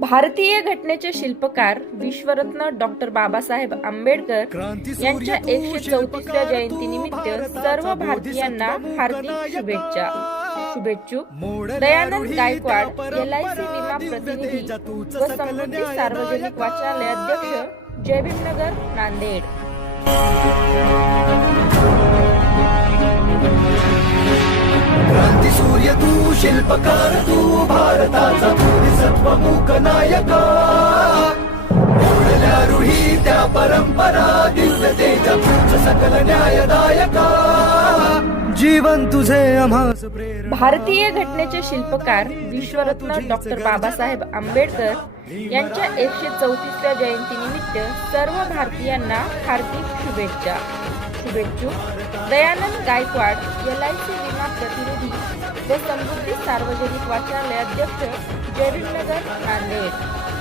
भारतीय घटनेचे शिल्पकार विश्वरत्न डॉक्टर बाबासाहेब आंबेडकर यांच्या एकशे चौतीसव्या जयंतीनिमित्त सर्व भारतीयांना हार्दिक शुभेच्छा. शुभेच्छुक Dayanand Gaikwad L I C विमा प्रतिनिधी व समृद्धी सार्वजनिक वाचनालय अध्यक्ष जय भीमनगर नांदेड. क्रांती सूर्य तू शिल्पकार तू भारताचा सत्व मूक नायका एवढल्या रूढी त्या परंपरा दिव्य तेज सकल न्यायदायका। जीवन तुझे आम्हास भारतीय घटनेचे शिल्पकार विश्वरत्न डॉक्टर बाबासाहेब आंबेडकर यांच्या एकशे चौतीसव्या जयंतीनिमित्त सर्व भारतीयांना हार्दिक शुभेच्छा. शुभेच्छुक Dayanand Gaikwad L I C विमा प्रतिनिधी व समृद्धी सार्वजनिक वाचनालय अध्यक्ष जय नांदेड